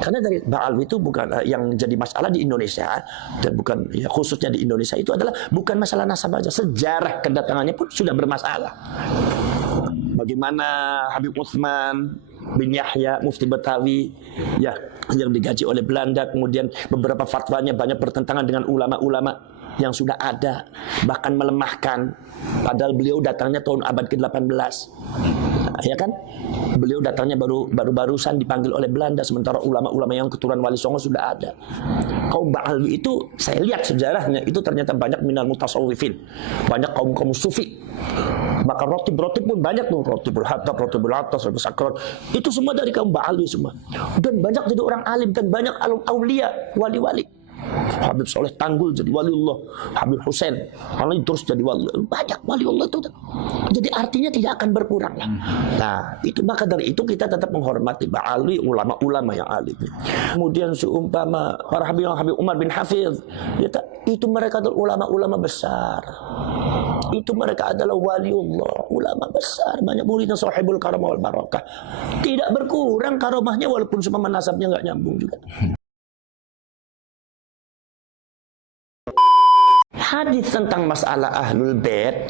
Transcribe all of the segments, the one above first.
Karena dari Ba'alwi itu bukan yang jadi masalah di Indonesia, dan bukan ya, khususnya di Indonesia itu adalah bukan masalah nasab aja, sejarah kedatangannya pun sudah bermasalah. Bagaimana Habib Utsman bin Yahya Mufti Betawi ya yang digaji oleh Belanda, kemudian beberapa fatwanya banyak bertentangan dengan ulama-ulama yang sudah ada, bahkan melemahkan, padahal beliau datangnya tahun abad ke-18. Ya kan? Beliau datangnya barusan dipanggil oleh Belanda, sementara ulama-ulama yang keturunan Wali Songo sudah ada. Kaum Ba'alwi itu saya lihat sejarahnya itu ternyata banyak minal mutasawwifin, banyak kaum sufi. Maka rotib pun banyak tuh, rotibul hatab, rotibul atas, rotibul sakrat. Itu semua dari kaum Ba'alwi semua. Dan banyak jadi orang alim, dan banyak aulia, wali-wali. Habib Soleh Tanggul jadi waliullah, Habib Husain lalu terus jadi wali, banyak waliullah itu. Jadi artinya tidak akan berkurang lah. Nah itu, maka dari itu kita tetap menghormati Ba'alwi, ulama-ulama yang alim. Kemudian seumpama para Habib Umar bin Hafiz, itu mereka adalah ulama-ulama besar. Itu mereka adalah waliullah, ulama besar, banyak muridnya, sahibul karamah wal barakah. Tidak berkurang karamahnya walaupun semua nasabnya nggak nyambung juga. Hadis tentang masalah ahlul bait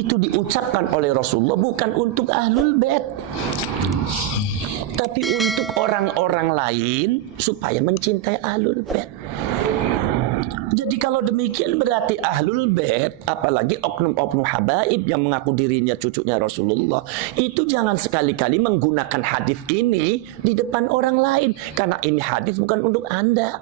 itu diucapkan oleh Rasulullah bukan untuk ahlul bait, tapi untuk orang-orang lain supaya mencintai ahlul bait. Jadi kalau demikian berarti ahlul bait, apalagi oknum-oknum habaib yang mengaku dirinya cucunya Rasulullah, itu jangan sekali-kali menggunakan hadis ini di depan orang lain, karena ini hadis bukan untuk Anda.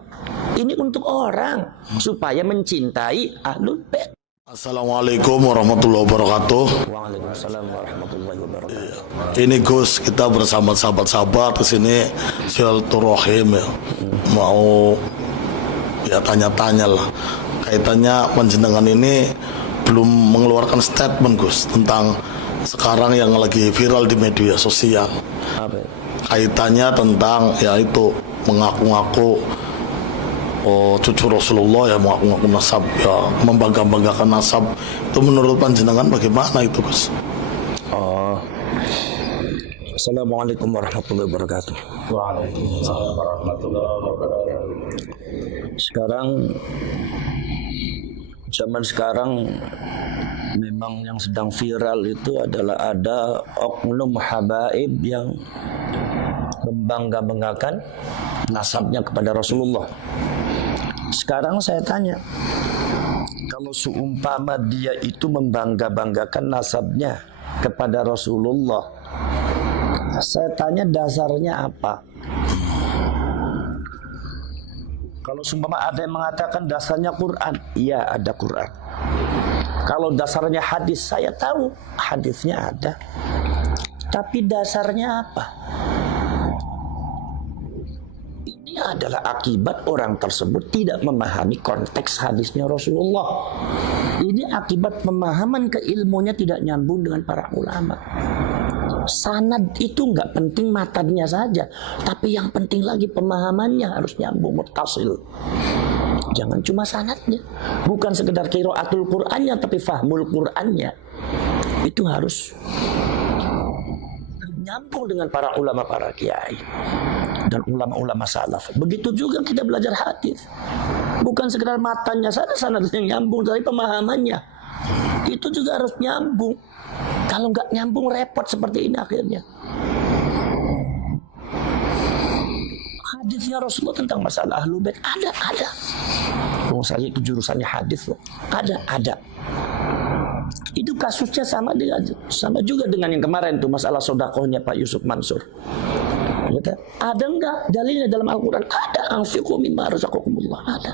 Ini untuk orang supaya mencintai ahlul bait. Assalamualaikum warahmatullahi wabarakatuh. Waalaikumsalam warahmatullahi wabarakatuh. Ini Gus, kita bersama sahabat-sahabat ke sini silaturahim ya. Mau ya tanya-tanya lah. Kaitannya panjenengan ini belum mengeluarkan statement Gus tentang sekarang yang lagi viral di media sosial. Kaitannya tentang ya itu mengaku-ngaku cucu Rasulullah, ya mengaku-ngaku nasab, ya membangga-banggakan nasab. Itu menurut panjenengan bagaimana itu Gus? Assalamualaikum warahmatullahi wabarakatuh. Waalaikumsalam warahmatullahi wabarakatuh. Zaman sekarang memang yang sedang viral itu adalah ada oknum habaib yang membangga-banggakan nasabnya kepada Rasulullah. Sekarang saya tanya, kalau seumpama dia itu membangga-banggakan nasabnya kepada Rasulullah, saya tanya dasarnya apa? Kalau seumpama ada yang mengatakan dasarnya Quran, iya ada Quran. Kalau dasarnya hadis, saya tahu hadisnya ada. Tapi dasarnya apa? Ini adalah akibat orang tersebut tidak memahami konteks hadisnya Rasulullah. Ini akibat pemahaman keilmuannya tidak nyambung dengan para ulama. Sanad itu nggak penting matanya saja, tapi yang penting lagi pemahamannya harus nyambung, muttasil. Jangan cuma sanadnya, bukan sekedar qiraatul Qur'annya, tapi fahmul Qur'annya. Itu harus nyambung dengan para ulama, para kiai dan ulama-ulama salaf. Begitu juga kita belajar hadis, bukan sekedar matanya saja sanadnya nyambung, tapi pemahamannya itu juga harus nyambung. Kalau nggak nyambung repot seperti ini akhirnya. Hadisnya Rasulullah tentang masalah ahlul bait ada. Oh, saya itu jurusannya hadis loh. Ada. Itu kasusnya sama juga dengan yang kemarin tuh masalah sodakohnya Pak Yusuf Mansur. Ada enggak dalilnya dalam Al-Quran? Ada. Anfiqu mimma razaqakumullah. Ada.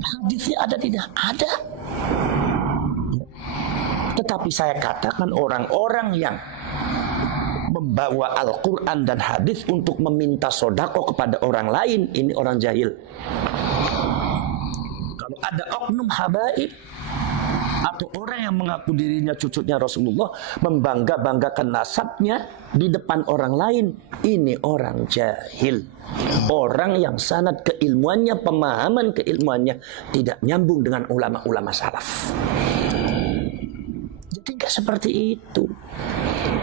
Hadisnya ada tidak? Ada. Tetapi saya katakan orang-orang yang membawa Al-Quran dan hadis untuk meminta sodako kepada orang lain, ini orang jahil. Kalau ada oknum habaib atau orang yang mengaku dirinya cucunya Rasulullah, membangga-banggakan nasabnya di depan orang lain, ini orang jahil. Orang yang sanad keilmuannya, pemahaman keilmuannya tidak nyambung dengan ulama-ulama salaf. Jadi nggak seperti itu.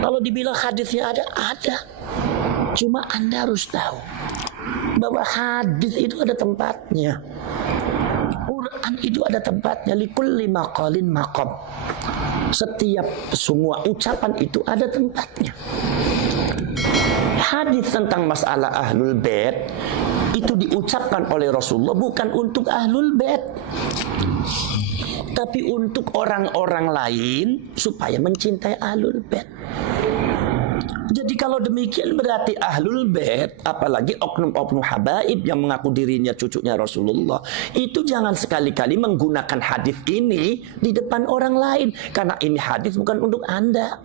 Kalau dibilang hadisnya ada. Cuma Anda harus tahu bahwa hadis itu ada tempatnya. Quran itu ada tempatnya. Likulli maqalin maqam. Setiap semua ucapan itu ada tempatnya. Hadis tentang masalah ahlul bait itu diucapkan oleh Rasulullah bukan untuk ahlul bait, tapi untuk orang-orang lain supaya mencintai ahlul bait. Jadi kalau demikian berarti ahlul bait, apalagi oknum-oknum habaib yang mengaku dirinya cucunya Rasulullah, itu jangan sekali-kali menggunakan hadis ini di depan orang lain, karena ini hadis bukan untuk Anda,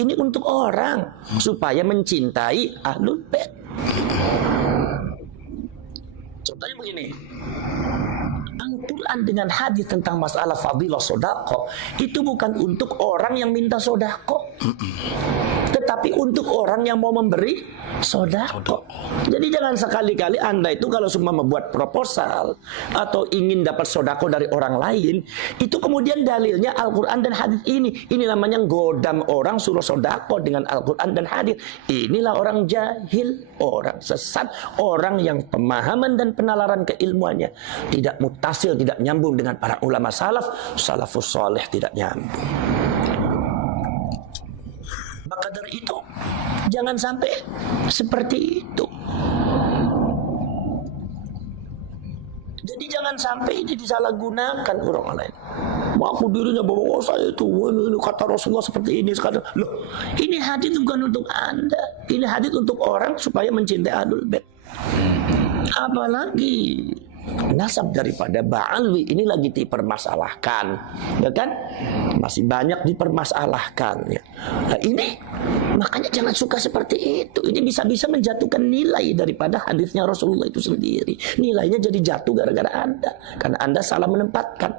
ini untuk orang supaya mencintai ahlul bait. Contohnya begini, Al-Quran dengan hadis tentang masalah fadilah sodaqah itu bukan untuk orang yang minta sodaqah, tetapi untuk orang yang mau memberi sodaqah. Jadi jangan sekali-kali Anda itu kalau semua membuat proposal atau ingin dapat sodaqah dari orang lain, itu kemudian dalilnya Al-Quran dan hadis ini. Ini namanya godam orang suruh sodaqah dengan Al-Quran dan hadis. Inilah orang jahil, orang sesat, orang yang pemahaman dan penalaran keilmuannya tidak mutasil, tidak nyambung dengan para ulama salafus saleh, tidak nyambung. Maka dari itu jangan sampai seperti itu. Jadi jangan sampai ini disalahgunakan orang lain. Mengaku dirinya bahwa saya itu ini kata Rasulullah seperti ini sekarang. Loh, ini hadis bukan untuk Anda. Ini hadis untuk orang supaya mencintai ahlul bait. Apalagi nasab daripada Ba'alwi ini lagi dipermasalahkan, ya kan? Masih banyak dipermasalahkan, ya. Nah ini makanya jangan suka seperti itu. Ini bisa-bisa menjatuhkan nilai daripada hadisnya Rasulullah itu sendiri. Nilainya jadi jatuh gara-gara Anda, karena Anda salah menempatkan.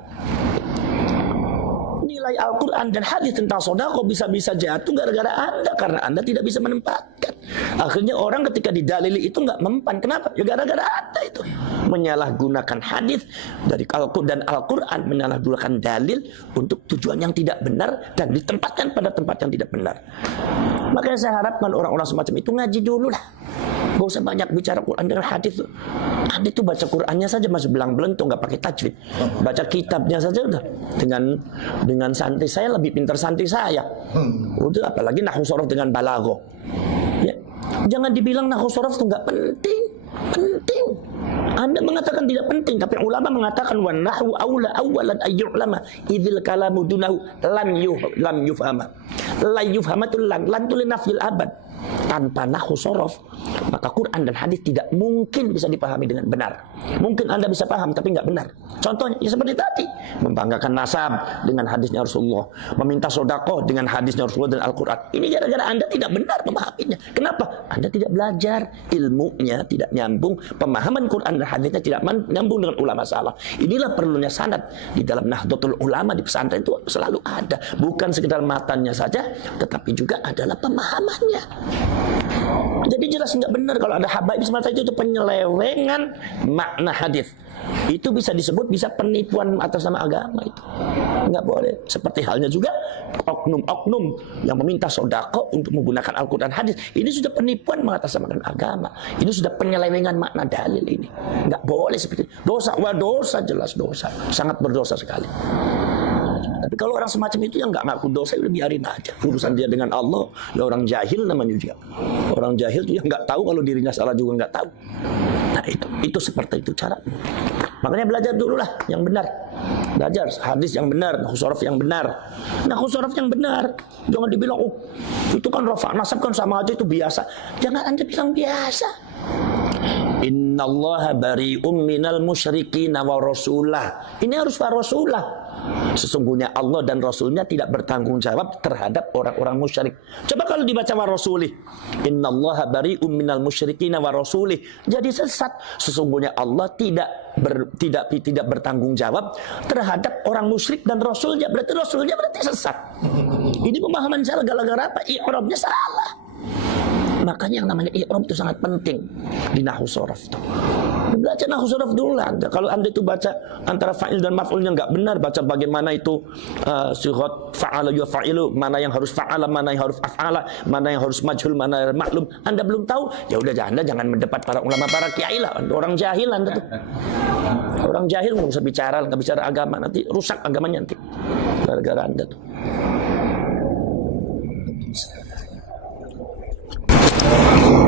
Nilai Al-Quran dan hadis tentang sedekah bisa-bisa jatuh gara-gara Anda, karena Anda tidak bisa menempatkan. Akhirnya orang ketika didalili itu nggak mempan. Kenapa? Ya gara-gara Anda itu menyalahgunakan hadis dari Al-Quran dan Al-Quran, menyalahgunakan dalil untuk tujuan yang tidak benar dan ditempatkan pada tempat yang tidak benar. Makanya saya harapkan orang-orang semacam itu ngaji dulu lah. Gak usah banyak bicara Quran dan hadis. Anda itu baca Qurannya saja masih belang-belang tuh, nggak pakai tajwid. Baca kitabnya saja udah dengan santri saya lebih pintar santri saya. Udah apalagi nahwu sorof dengan balaghah. Ya. Jangan dibilang nahwu sorof itu nggak penting. Penting. Anda mengatakan tidak penting, tapi ulama mengatakan wan nahwu aula awalan ayyu'lama idzil kalamu dunahu lam yufhama. La yufhamatul lan tu linafil abad. Tanpa nahwu sorof, maka Quran dan hadis tidak mungkin bisa dipahami dengan benar. Mungkin Anda bisa paham tapi nggak benar. Contohnya ya seperti tadi, membanggakan nasab dengan hadisnya Rasulullah, meminta sedekah dengan hadisnya Rasulullah dan Al-Quran. Ini gara-gara Anda tidak benar memahaminya. Kenapa? Anda tidak belajar, ilmunya tidak nyambung, pemahaman Quran dan hadisnya tidak nyambung dengan ulama salaf. Inilah perlunya sanad di dalam Nahdlatul Ulama di pesantren itu selalu ada, bukan sekedar matanya saja, tetapi juga adalah pemahamannya. Jadi jelas nggak benar kalau ada habaib semata itu penyelewengan makna hadis. Itu bisa disebut bisa penipuan atas nama agama itu. Nggak boleh. Seperti halnya juga oknum-oknum yang meminta sedekah untuk menggunakan Al-Quran hadis. Ini sudah penipuan mengatasnamakan agama. Ini sudah penyelewengan makna dalil ini. Nggak boleh seperti itu. Dosa, wah dosa, jelas dosa. Sangat berdosa sekali. Tapi kalau orang semacam itu yang nggak ngaku dosa, udah biarin aja. Urusan dia dengan Allah, ya orang jahil namanya juga. Orang jahil itu yang nggak tahu kalau dirinya salah juga nggak tahu. Nah itu seperti itu cara. Makanya belajar dulu lah yang benar. Belajar hadis yang benar, nahwu sorof yang benar. Nahwu sorof yang benar. Jangan dibilang, oh itu kan rafa nasab kan sama aja itu biasa. Jangan Anda bilang biasa. Innallaha bari'um minal musyrikin wa rasulah. Ini harus wa rasulah. Sesungguhnya Allah dan Rasulnya tidak bertanggung jawab terhadap orang-orang musyrik. Coba kalau dibaca wa rasulih, innallaha bari'um minal musyrikin wa rasulih. Jadi sesat. Sesungguhnya Allah tidak bertanggung jawab terhadap orang musyrik dan Rasulnya. Berarti sesat. Ini pemahaman salah gara-gara apa? I'rabnya salah. Makanya yang namanya i'rab itu sangat penting di nahwu shorof itu. Belajar nahwu shorof dulu lah. Kalau Anda itu baca antara fa'il dan maf'ulnya nggak benar, baca bagaimana itu sighat fa'ala yufa'ilu, mana yang harus fa'ala, mana yang harus af'ala, mana yang harus majhul, mana yang maklum, Anda belum tahu, ya udah Anda jangan mendebat para ulama, para kiai lah. Orang jahil Anda tuh. Orang jahil nggak bisa bicara, nggak bicara agama, nanti rusak agamanya nanti gara-gara Anda tuh.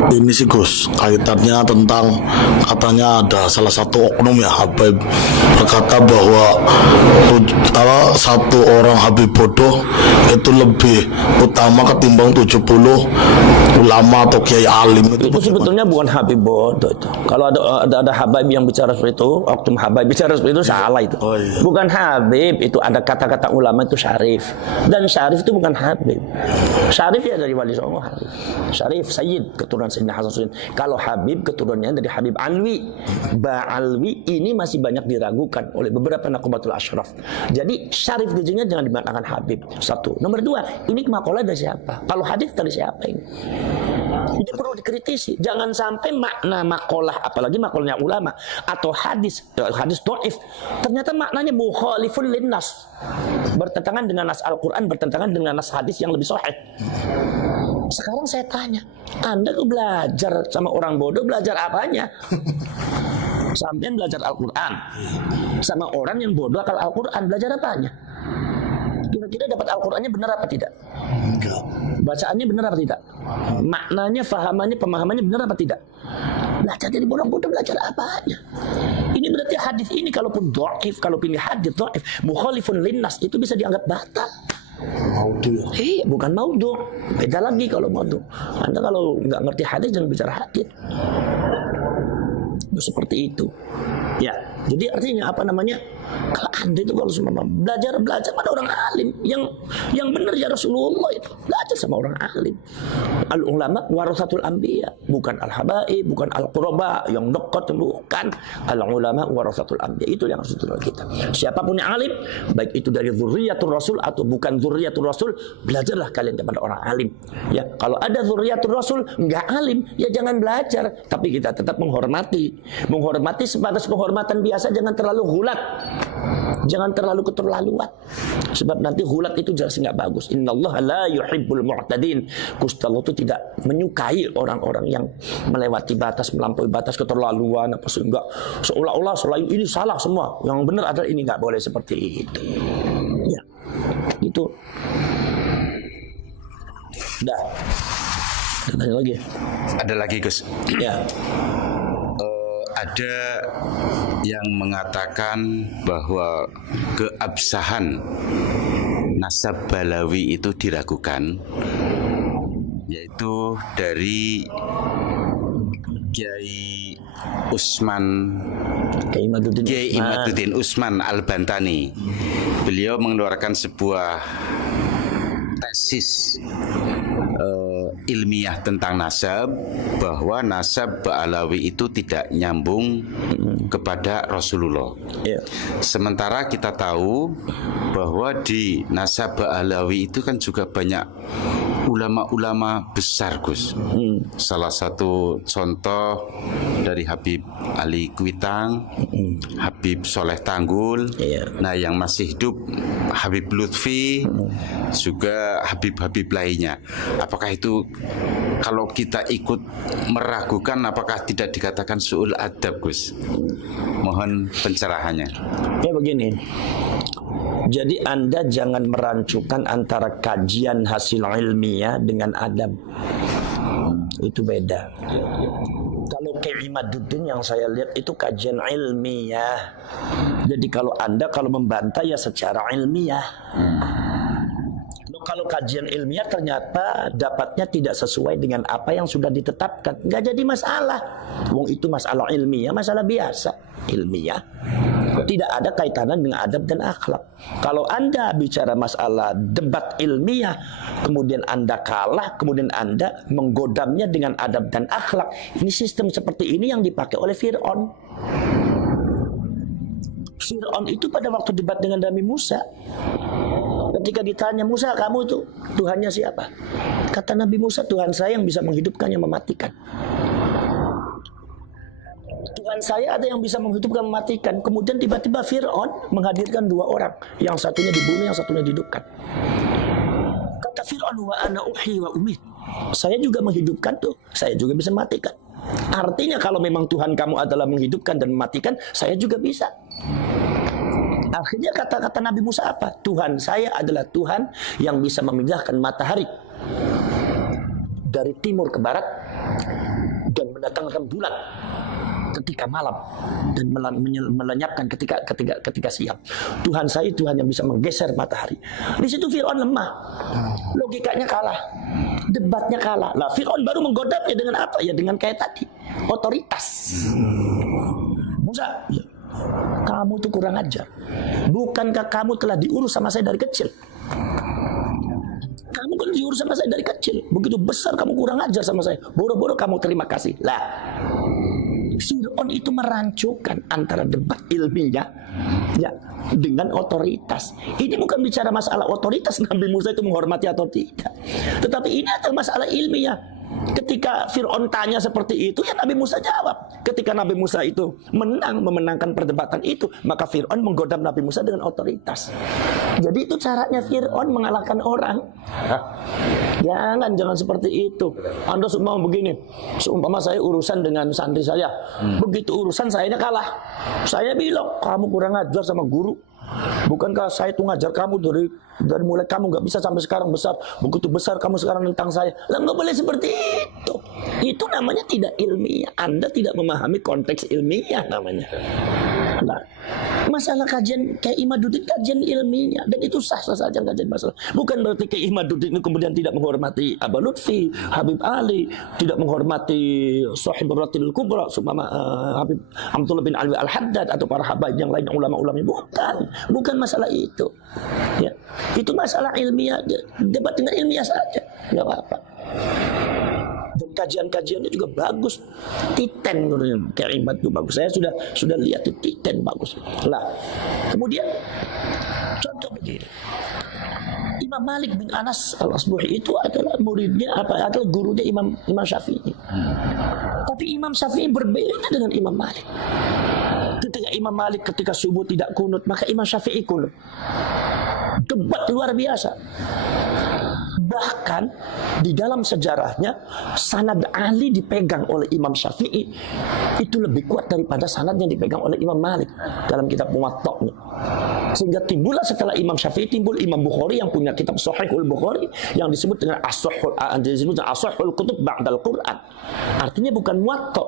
Ini sih Gus, kaitannya tentang katanya ada salah satu oknum ya Habib berkata bahwa satu orang Habib bodoh itu lebih utama ketimbang 70 ulama atau kiai alim. Itu sebetulnya bukan Habib bodoh itu. Kalau ada Habib yang bicara seperti itu, oknum Habib bicara seperti itu, salah itu. Oh, iya. Bukan Habib, itu ada kata-kata ulama itu Syarif. Dan Syarif itu bukan Habib. Syarif ya dari Wali Songo Habib. Syarif Sayyid, keturunan Sayyidina Hasan Husain. Kalau Habib keturunannya dari Habib Alwi. Ba'alwi ini masih banyak diragukan oleh beberapa nakobatul asyraf. Jadi Syarif di jangan dimaknakan Habib. Satu. Nomor dua, ini makalah dari siapa? Kalau hadis dari siapa ini? Ini perlu dikritisi. Jangan sampai makna makalah, apalagi makalahnya ulama atau hadis dhaif, ternyata maknanya mukhalifun linnas, bertentangan dengan nas Al-Quran, bertentangan dengan nas hadis yang lebih sahih. Sekarang saya tanya, Anda tuh belajar sama orang bodoh, belajar apanya? Sampai belajar Al-Quran sama orang yang bodoh akal Al-Quran, belajar apanya? Kira-kira dapat Al-Qurannya benar apa tidak? Enggak. Bacaannya benar apa tidak? Maknanya, fahamannya, pemahamannya benar apa tidak? Belajar jadi bodoh-bodoh, belajar apanya? Ini berarti hadis ini kalaupun dhaif, kalau pilih hadis dhaif, mukhalifun linnas, itu bisa dianggap batal. Maudhu. Bukan maudhu. Beda lagi kalau maudhu. Anda kalau nggak ngerti hadis jangan bicara hadis. Seperti itu. Ya, jadi artinya apa namanya? Kalau Anda itu kalau semua belajar pada orang alim yang benar ya Rasulullah itu. Belajar sama orang alim. Al ulama warasatul anbiya, bukan al habaib, bukan al quraba yang dekat, bukan. Al ulama warasatul anbiya, itu yang harus dituntut kita. Siapapun yang alim, baik itu dari dzurriyyatur rasul atau bukan dzurriyyatur rasul, belajarlah kalian kepada orang alim. Ya, kalau ada dzurriyyatur rasul enggak alim, ya jangan belajar, tapi kita tetap menghormati sebatas penghormatan biasa, jangan terlalu hulat. Jangan terlalu keterlaluan. Sebab nanti hulat itu jelas nggak bagus. Innallaha la yuhibbul mu'tadin. Gusti Allah itu tidak menyukai orang-orang yang melewati batas, melampaui batas, keterlaluan apa sehingga seolah-olah selain ini salah semua. Yang benar adalah ini, nggak boleh seperti itu. Ya. Itu. Dah. Ada lagi? Ada lagi, Gus. Ya. Ada yang mengatakan bahwa keabsahan nasab Balawi itu diragukan, yaitu dari Kiai Imaduddin Usman Al-Bantani. Beliau mengeluarkan sebuah tesis ilmiah tentang nasab, bahwa nasab Ba'alawi itu tidak nyambung kepada Rasulullah. Sementara kita tahu bahwa di nasab Ba'alawi itu kan juga banyak ulama-ulama besar, Gus. Salah satu contoh dari Habib Ali Kuitang, Habib Soleh Tanggul, nah yang masih hidup Habib Lutfi, juga Habib-Habib lainnya. Apakah itu kalau kita ikut meragukan, apakah tidak dikatakan su'ul adab, Gus? Mohon pencerahannya. Ya begini. Jadi Anda jangan merancukan antara kajian hasil ilmiah dengan adab. Itu beda. Kalau Kiai Imaduddin yang saya lihat itu kajian ilmiah. Jadi kalau Anda membantah ya secara ilmiah. Kalau kajian ilmiah ternyata dapatnya tidak sesuai dengan apa yang sudah ditetapkan, nggak jadi masalah. Wong itu masalah ilmiah, masalah biasa ilmiah. Tidak ada kaitannya dengan adab dan akhlak. Kalau Anda bicara masalah debat ilmiah, kemudian Anda kalah, kemudian Anda menggodamnya dengan adab dan akhlak. Ini sistem seperti ini yang dipakai oleh Fir'aun. Fir'aun itu pada waktu debat dengan Nabi Musa, ketika ditanya, Musa, kamu itu Tuhannya siapa? Kata Nabi Musa, Tuhan saya yang bisa menghidupkan, yang mematikan. Tuhan saya ada yang bisa menghidupkan, mematikan. Kemudian tiba-tiba Fir'aun menghadirkan dua orang. Yang satunya dibunuh, yang satunya dihidupkan. Kata Fir'aun, wa ana uhyi wa umit. Saya juga menghidupkan tuh, saya juga bisa mematikan. Artinya kalau memang Tuhan kamu adalah menghidupkan dan mematikan, saya juga bisa. Akhirnya kata-kata Nabi Musa apa? Tuhan saya adalah Tuhan yang bisa memindahkan matahari dari timur ke barat dan mendatangkan bulan ketika malam dan melenyapkan ketika siang. Tuhan saya Tuhan yang bisa menggeser matahari. Di situ Fir'aun lemah, logikanya kalah, debatnya kalah. Lah Fir'aun baru menggodamnya dengan apa? Ya dengan kayak tadi, otoritas. Musa, ya, kamu tuh kurang ajar. Bukankah kamu telah diurus sama saya dari kecil? Kamu kan diurus sama saya dari kecil. Begitu besar kamu kurang ajar sama saya. Boro-boro kamu terima kasih. Lah, Fir'aun itu merancukan antara debat ilmiah ya dengan otoritas. Ini bukan bicara masalah otoritas Nabi Musa itu menghormati atau tidak, tetapi ini adalah masalah ilmiah. Ketika Fir'aun tanya seperti itu, ya Nabi Musa jawab. Ketika Nabi Musa itu memenangkan perdebatan itu, maka Fir'aun menggodam Nabi Musa dengan otoritas. Jadi itu caranya Fir'aun mengalahkan orang. Jangan seperti itu. Anda mau begini, seumpama saya urusan dengan santri saya, begitu urusan sayanya kalah, saya bilang kamu kurang ajar sama guru. Bukankah saya itu ngajar kamu dari mulai kamu nggak bisa sampai sekarang besar, begitu besar kamu sekarang tentang saya. Lah nggak boleh seperti itu. Itu namanya tidak ilmiah. Anda tidak memahami konteks ilmiah namanya. Nah, masalah kajian kayak Imaduddin kajian ilmiah dan itu sah-sah saja kajian masalah. Bukan berarti kayak Imaduddin itu kemudian tidak menghormati Aba Lutfi, Habib Ali, tidak menghormati Sahib Ratil Kubra, Habib Abdullah bin Alwi Al-Haddad atau para habaib yang lain ulama-ulama. Bukan masalah itu. Ya, itu masalah ilmiah. Debat dengan ilmiah saja, nggak apa-apa. Dan kajian-kajiannya juga bagus. Titen kayak Imad itu bagus. Saya sudah lihat itu Titen bagus. Lah, kemudian contoh begini. Imam Malik bin Anas Al-Asbuhi itu adalah muridnya adalah gurunya Imam Syafi'i. Tapi Imam Syafi'i berbeda dengan Imam Malik. Ketika Imam Malik ketika subuh tidak kunut, maka Imam Syafi'i kunut. Debat luar biasa. Bahkan di dalam sejarahnya sanad Ali dipegang oleh Imam Syafi'i itu lebih kuat daripada sanad yang dipegang oleh Imam Malik dalam kitab Muwatta'nya. Sehingga timbullah setelah Imam Syafi'i timbul Imam Bukhari yang punya kitab Sahihul Bukhari yang disebut dengan As-Sahihul Kutub Ba'dal Quran. Artinya bukan Muwatta'.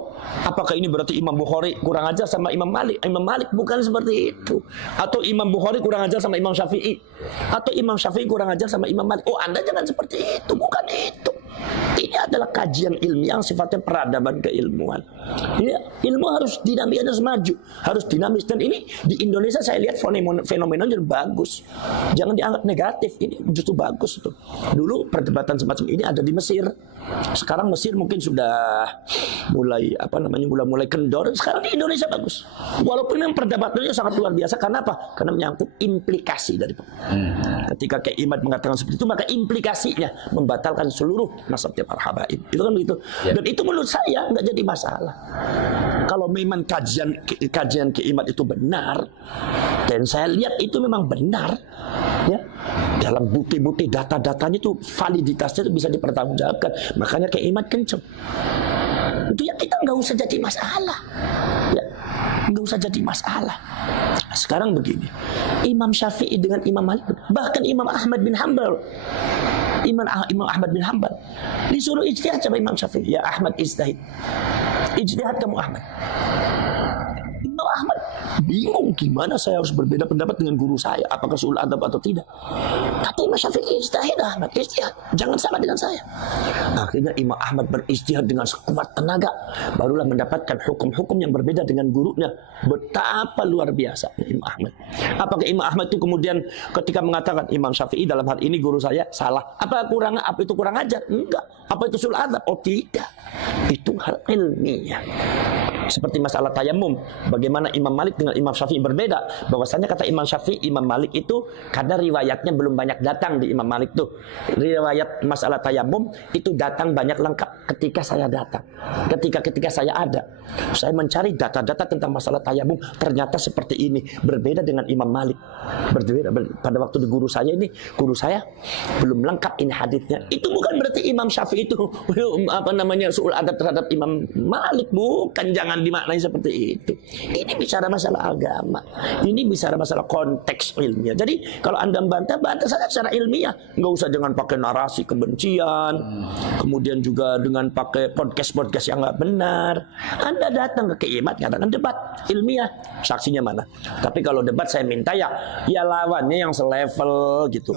Apakah ini berarti Imam Bukhari kurang ajar sama Imam Malik? Imam Malik bukan seperti itu. Atau Imam Bukhari kurang ajar sama Imam Syafi'i? Atau Imam Syafi'i kurang ajar sama Imam Malik? Oh, Anda jangan seperti itu, bukan itu. Ini adalah kajian ilmiah yang sifatnya peradaban keilmuan. Ya, ilmu harus dinamis, harus maju, harus dinamis. Dan ini di Indonesia saya lihat fenomenanya bagus. Jangan dianggap negatif, ini justru bagus tuh. Dulu perdebatan semacam ini ada di Mesir. Sekarang Mesir mungkin sudah mulai mulai kendor. Sekarang di Indonesia bagus. Walaupun memang perdebatannya sangat luar biasa. Karena apa? Karena menyangkut implikasi dari ketika Kiai Imad mengatakan seperti itu, maka implikasinya membatalkan seluruh nasabnya para habaib. Itu kan begitu. Ya. Dan itu menurut saya nggak jadi masalah. Kalau memang kajian Kiai Imad itu benar, dan saya lihat itu memang benar, ya, dalam bukti-bukti data-datanya itu validitasnya itu bisa dipertanggungjawabkan. Makanya Kiai Imad kenceng. Itu ya kita nggak usah jadi masalah. Ya, nggak usah jadi masalah. Sekarang begini, Imam Syafi'i dengan Imam Malik, bahkan Imam Ahmad bin Hanbal. Imam Ahmad bin Hanbal disuruh ijtihad sama Imam Syafi'i. Ya Ahmad ijtihad. Ijtihad kamu Ahmad. Imam Ahmad bingung gimana saya harus berbeda pendapat dengan guru saya, apakah sul adab atau tidak. Kata Imam Syafi'i, ijtihad Ahmad, ijtihad, jangan sama dengan saya. Akhirnya Imam Ahmad berijtihad dengan sekuat tenaga, barulah mendapatkan hukum-hukum yang berbeda dengan gurunya. Betapa luar biasa Imam Ahmad. Apakah Imam Ahmad itu kemudian ketika mengatakan Imam Syafi'i dalam hal ini guru saya salah, apa itu kurang ajar? Enggak. Apa itu sul adab? Oh tidak. Itu hal ilmiah. Seperti masalah tayamum, bagaimana bagaimana Imam Malik dengan Imam Syafi'i berbeda. Bahwasanya kata Imam Syafi'i, Imam Malik itu karena riwayatnya belum banyak datang di Imam Malik tuh. Riwayat masalah tayamum itu datang banyak lengkap ketika saya datang. Ketika saya ada. Saya mencari data-data tentang masalah tayamum, ternyata seperti ini. Berbeda dengan Imam Malik. Berbeda. Pada waktu di guru saya belum lengkap ini hadisnya. Itu bukan berarti Imam Syafi'i itu su'ul adab terhadap Imam Malik, bukan, jangan dimaknai seperti itu. Ini bicara masalah agama, ini bicara masalah konteks ilmiah. Jadi kalau Anda bantah saja secara ilmiah, nggak usah dengan pakai narasi kebencian, kemudian juga dengan pakai podcast yang nggak benar. Anda datang ke Kiimat katakan debat ilmiah, saksinya mana? Tapi kalau debat saya minta ya lawannya yang selevel gitu.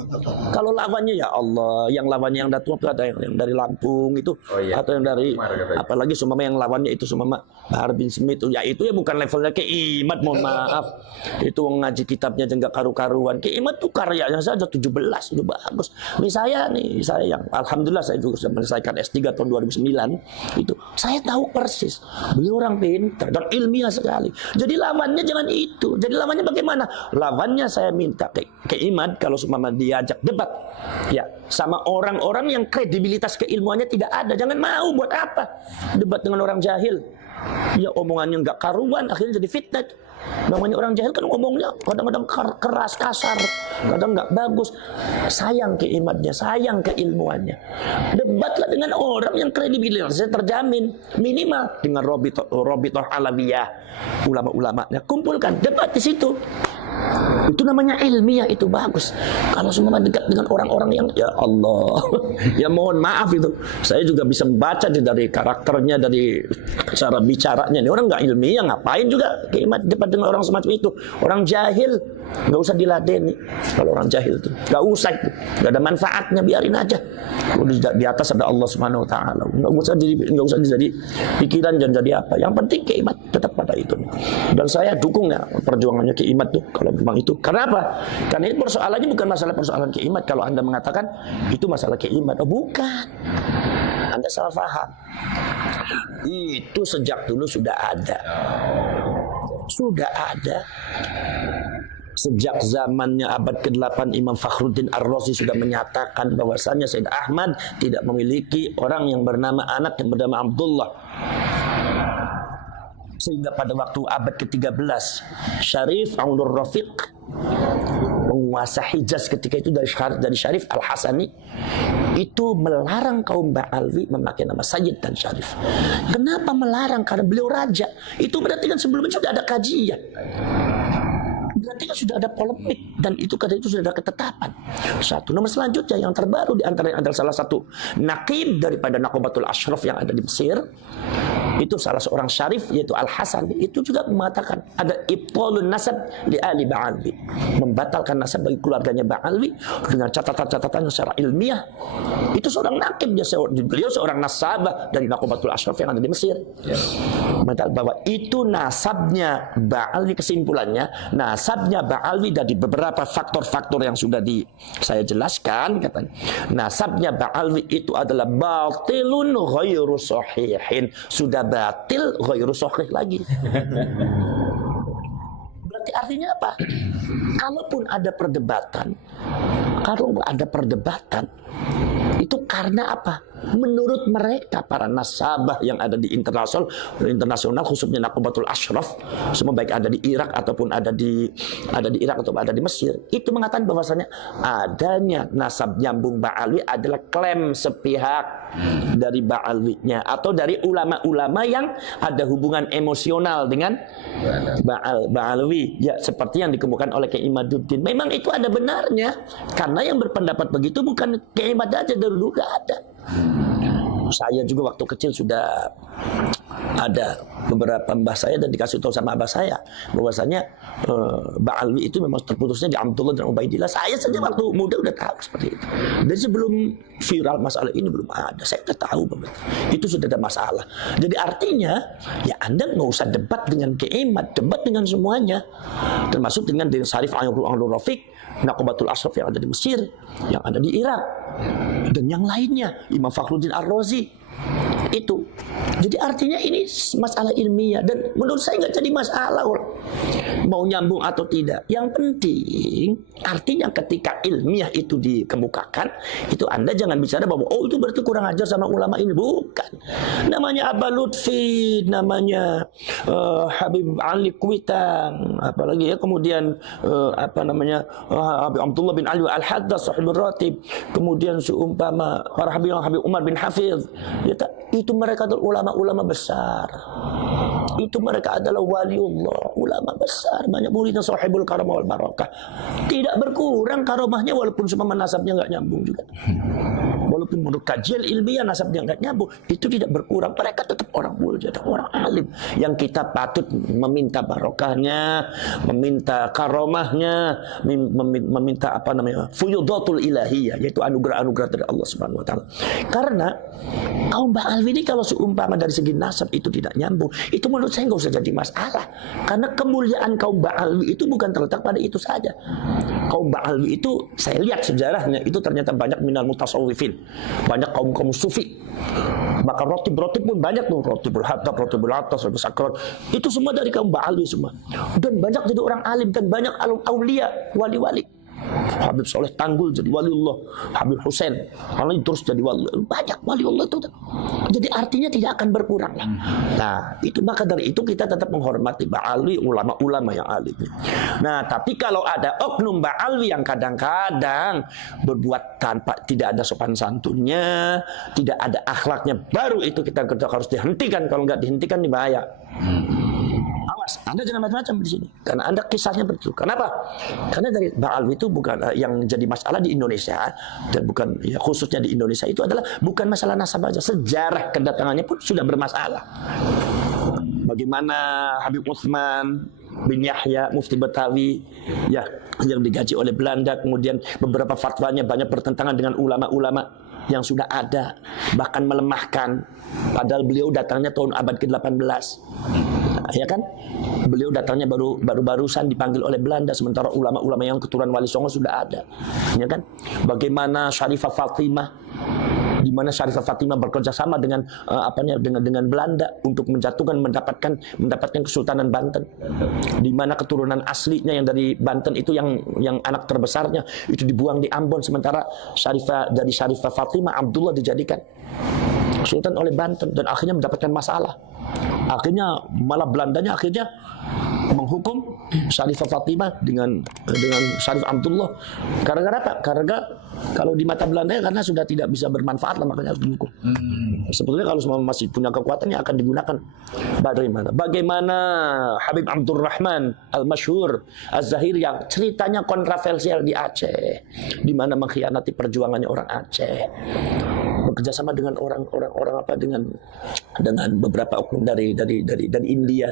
Kalau lawannya ya Allah, yang lawannya yang datang ada yang dari Lampung itu, atau yang dari apalagi sumama yang lawannya itu sumama Bahar bin Smith itu, ya itu ya bukan levelnya Kiimat, mohon maaf. Itu ngaji kitabnya juga karu-karuan. Kiimat tuh karyanya saja 17 itu bagus. Saya yang alhamdulillah saya juga sudah menyelesaikan S3 tahun 2009 itu. Saya tahu persis. Beliau orang pintar dan ilmiah sekali. Jadi lawannya jangan itu. Jadi lawannya bagaimana? Lawannya saya minta Kiimat kalau sumama diajak debat ya sama orang-orang yang kredibilitas keilmuannya tidak ada. Jangan mau, buat apa debat dengan orang jahil? Ya omongannya nggak karuan, akhirnya jadi fitnah. Namanya orang jahil kan ngomongnya kadang-kadang keras, kasar, kadang nggak bagus. Sayang Kiimatnya, sayang keilmuannya. Debatlah dengan orang yang kredibilitasnya terjamin, minimal dengan Robitoh Alawiyah, ulama-ulamanya. Kumpulkan, debat di situ. Itu namanya ilmiah, itu bagus. Kalau semua dekat dengan orang-orang yang ya Allah, ya mohon maaf itu. Saya juga bisa membaca dari karakternya, dari cara bicaranya. Ini orang nggak ilmiah, ngapain juga Kiimat debat dengan orang semacam itu? Orang jahil, nggak usah diladeni. Kalau orang jahil itu nggak usah, itu nggak ada manfaatnya, biarin aja. Di atas ada Allah Subhanahu Wa Taala. Nggak usah jadi pikiran dan jadi apa. Yang penting Kiimat tetap pada itu. Dan saya dukung ya perjuangannya Kiimat tuh. Kalau memang itu, kenapa? Karena ini persoalannya bukan masalah persoalan Kiimat. Kalau Anda mengatakan itu masalah Kiimat, oh bukan, Anda salah paham. Itu sejak dulu sudah ada. Sejak zamannya abad ke-8 Imam Fakhruddin Ar-Razi sudah menyatakan bahwasanya Sayyid Ahmad tidak memiliki orang yang bernama anak yang bernama Abdullah. Sehingga pada waktu abad ke-13 Syarif Abdul Rafiq penguasa Hijaz ketika itu dari Syarif Al-Hasani itu melarang kaum Ba'alwi memakai nama Sayyid dan Syarif. Kenapa melarang? Karena beliau raja. Itu berarti kan sebelumnya sudah ada kajian, berarti kan sudah ada polemik, dan itu karena itu sudah ada ketetapan. Satu. Nomor selanjutnya yang terbaru di antara adalah salah satu naqib daripada Nakobatul Ashraf yang ada di Mesir. Itu salah seorang syarif yaitu Al-Hasan. Itu juga mengatakan ada ibtalun nasab li ali Ba'alwi, membatalkan nasab bagi keluarganya Ba'alwi dengan catatan-catatan secara ilmiah. Itu seorang naqib, beliau seorang nasabah dari Nakobatul Ashraf yang ada di Mesir. Bahwa itu nasabnya Ba'alwi, kesimpulannya nasabnya Ba'alwi dari beberapa faktor-faktor yang sudah saya jelaskan, katanya nasabnya Ba'alwi itu adalah batilun ghairu sahihin, sudah batil ghairu sahih lagi. Berarti artinya apa? Kalaupun ada perdebatan, itu karena apa? Menurut mereka para nasabah yang ada di internasional khususnya Nakobatul Ashraf, semua baik ada di Irak ataupun ada di Irak atau ada di Mesir, itu mengatakan bahwasanya adanya nasab nyambung Ba'alwi adalah klaim sepihak dari Ba'alwinya atau dari ulama-ulama yang ada hubungan emosional dengan Ba'alwi, ya seperti yang dikemukakan oleh Kiai Imaduddin. Memang itu ada benarnya, karena yang berpendapat begitu bukan Kiai Imad aja, dulu gak ada. Saya juga waktu kecil sudah ada beberapa mbah saya dan dikasih tahu sama abah saya bahwasanya Ba'alwi itu memang terputusnya di Abdullah dan Ubaidillah. Saya saja waktu muda udah tahu seperti itu. Dan sebelum viral masalah ini belum ada, saya udah tahu bahwa itu sudah ada masalah. Jadi artinya ya Anda nggak usah debat dengan Kiai Imad, debat dengan semuanya, termasuk dengan Syarif Abdul Rafiq, Nakobatul Ashraf yang ada di Mesir, yang ada di Irak, dan yang lainnya, Imam Fakhruddin Ar-Razi. Itu. Jadi artinya ini masalah ilmiah dan menurut saya nggak jadi masalah mau nyambung atau tidak. Yang penting artinya ketika ilmiah itu dikemukakan, itu Anda jangan bicara bahwa oh itu berarti kurang ajar sama ulama ini. Bukan. Namanya Aba Lutfi, namanya Habib Ali Kuitang, apalagi ya kemudian Habib Abdullah bin Ali Al-Haddad Sahibul Ratib, kemudian seumpama para Habib Umar bin Hafiz, itu mereka adalah ulama-ulama besar. Itu mereka adalah waliullah, ulama besar, banyak muridnya sahibul karamah wal barakah. Tidak berkurang karamahnya walaupun semua nasabnya nggak nyambung juga. Walaupun menurut kajian ilmiah nasabnya nggak nyambung, itu tidak berkurang. Mereka tetap orang mulia, orang alim yang kita patut meminta barokahnya, meminta karamahnya, meminta fuyudatul ilahiyah, yaitu anugerah-anugerah dari Allah Subhanahu wa taala. Karena kaum Ba'alwi ini kalau seumpama dari segi nasab itu tidak nyambung, itu menurut saya nggak usah jadi masalah. Karena kemuliaan kaum Ba'alwi itu bukan terletak pada itu saja. Kaum Ba'alwi itu saya lihat sejarahnya itu ternyata banyak minal mutasawwifin, banyak kaum sufi. Bahkan rotib pun banyak tuh, rotibul haddad, rotibul atas, rotibul sakrat. Itu semua dari kaum Ba'alwi semua. Dan banyak jadi orang alim dan banyak aulia, wali-wali. Habib Soleh Tanggul jadi waliullah, Habib Husain kalau terus jadi wali, banyak waliullah itu. Jadi artinya tidak akan berkurang lah. Nah, itu maka dari itu kita tetap menghormati Ba'alwi, ulama-ulama yang alim. Nah, tapi kalau ada oknum Ba'alwi yang kadang-kadang berbuat tanpa tidak ada sopan santunnya, tidak ada akhlaknya, baru itu kita harus dihentikan. Kalau nggak dihentikan ini bahaya. Anda jangan macam-macam di sini, karena Anda kisahnya betul. Kenapa? Karena dari Ba'alwi itu bukan yang jadi masalah di Indonesia dan bukan ya khususnya di Indonesia itu adalah bukan masalah nasab saja. Sejarah kedatangannya pun sudah bermasalah. Bagaimana Habib Utsman bin Yahya Mufti Betawi ya yang digaji oleh Belanda, kemudian beberapa fatwanya banyak bertentangan dengan ulama-ulama yang sudah ada, bahkan melemahkan, padahal beliau datangnya tahun abad ke-18. Ya kan? Beliau datangnya barusan dipanggil oleh Belanda, sementara ulama-ulama yang keturunan Wali Songo sudah ada. Ya kan? Bagaimana Syarifah Fatimah, di mana Syarifah Fatimah bekerja sama dengan dengan Belanda untuk mendapatkan Kesultanan Banten. Di mana keturunan aslinya yang dari Banten itu yang anak terbesarnya itu dibuang di Ambon, sementara dari Syarifah Fatimah Abdullah dijadikan Sultan oleh Banten dan akhirnya mendapatkan masalah. Akhirnya malah Belandanya akhirnya menghukum Syarifah Fatimah dengan Syarif Abdullah. Gara-gara apa? Karena kalau di mata Belanda karena sudah tidak bisa bermanfaat lah, makanya harus dihukum. Sebetulnya kalau semua masih punya kekuatan yang akan digunakan. Bagaimana Habib Abdurrahman Al-Masyhur Az-Zahir yang ceritanya kontroversial di Aceh, di mana mengkhianati perjuangannya orang Aceh, bekerjasama dengan dengan beberapa oknum dari India.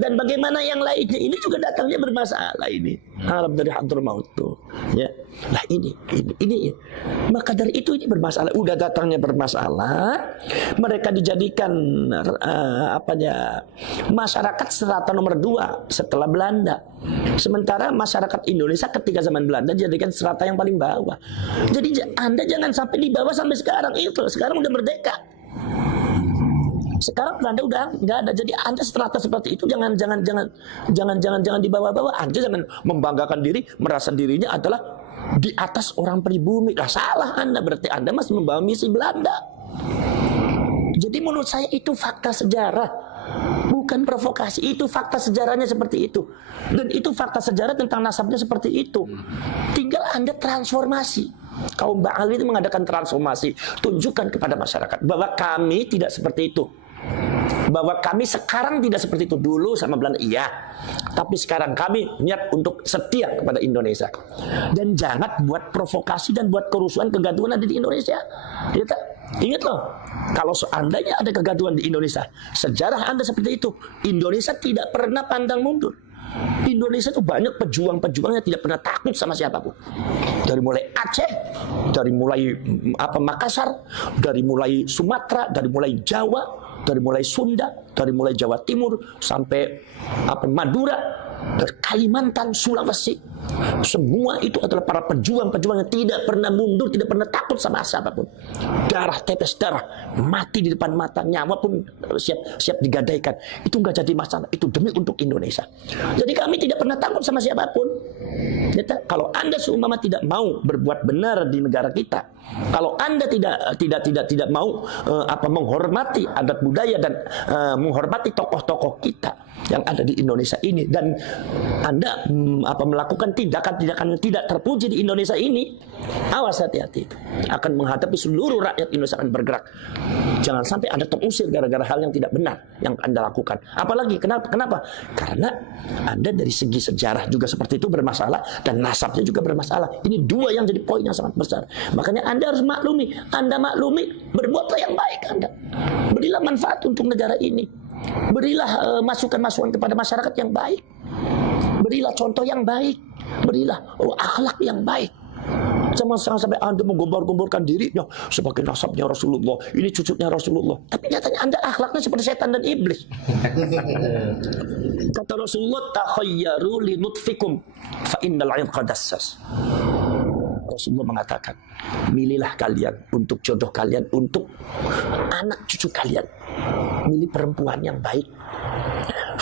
Dan bagaimana yang lainnya ini juga datangnya bermasalah ini. Arab dari Hadramaut tuh, ya. Nah ini. Maka dari itu ini bermasalah. Udah datangnya bermasalah. Mereka dijadikan masyarakat strata nomor 2 setelah Belanda. Sementara masyarakat Indonesia ketika zaman Belanda dijadikan strata yang paling bawah. Jadi Anda jangan sampai di bawah sampai sekarang itu. Sekarang udah merdeka. Sekarang Belanda udah nggak ada. Jadi Anda strata seperti itu jangan dibawa-bawa. Anda jangan membanggakan diri, merasa dirinya adalah di atas orang pribumi. Lah salah Anda, berarti Anda masih membawa misi Belanda. Jadi menurut saya itu fakta sejarah, bukan provokasi. Itu fakta sejarahnya seperti itu. Dan itu fakta sejarah tentang nasabnya seperti itu. Tinggal Anda transformasi. Kaum Ba'alwi itu mengadakan transformasi. Tunjukkan kepada masyarakat bahwa kami tidak seperti itu. Bahwa kami sekarang tidak seperti itu. Dulu sama Belanda iya, tapi sekarang kami niat untuk setia kepada Indonesia. Dan jangan buat provokasi dan buat kerusuhan, kegaduhan ada di Indonesia. Ingat loh, kalau seandainya ada kegaduhan di Indonesia, sejarah Anda seperti itu. Indonesia tidak pernah pandang mundur. Indonesia itu banyak pejuang-pejuangnya tidak pernah takut sama siapapun. Dari mulai Aceh, dari mulai Makassar, dari mulai Sumatera, dari mulai Jawa, dari mulai Sunda, dari mulai Jawa Timur sampai Madura, dari Kalimantan, Sulawesi. Semua itu adalah para pejuang-pejuang yang tidak pernah mundur, tidak pernah takut sama siapapun. Darah, tetes darah, mati di depan mata, nyawa pun siap digadaikan. Itu nggak jadi masalah. Itu demi untuk Indonesia. Jadi kami tidak pernah takut sama siapapun. Kalau Anda seumpama tidak mau berbuat benar di negara kita, kalau Anda tidak mau menghormati adat budaya dan menghormati tokoh-tokoh kita yang ada di Indonesia ini, dan Anda melakukan tindakan-tindakan yang tidak terpuji di Indonesia ini, awas, hati-hati, akan menghadapi seluruh rakyat Indonesia akan bergerak. Jangan sampai Anda terusir gara-gara hal yang tidak benar yang Anda lakukan. Apalagi kenapa? Karena Anda dari segi sejarah juga seperti itu bermasalah, dan nasabnya juga bermasalah. Ini dua yang jadi poin yang sangat besar. Makanya Anda harus maklumi. Anda maklumi, berbuatlah yang baik Anda. Berilah manfaat untuk negara ini. Berilah masukan-masukan kepada masyarakat yang baik. Berilah contoh yang baik. Berilah akhlak yang baik. Jangan sampai Anda menggombar-gomborkan dirinya sebagai nasabnya Rasulullah, ini cucunya Rasulullah, tapi nyatanya Anda akhlaknya seperti setan dan iblis. Kata Rasulullah, takhayyaru li nutfikum fa innal 'irqa dassas. Rasulullah mengatakan, milihlah kalian untuk jodoh kalian, untuk anak cucu kalian, milih perempuan yang baik.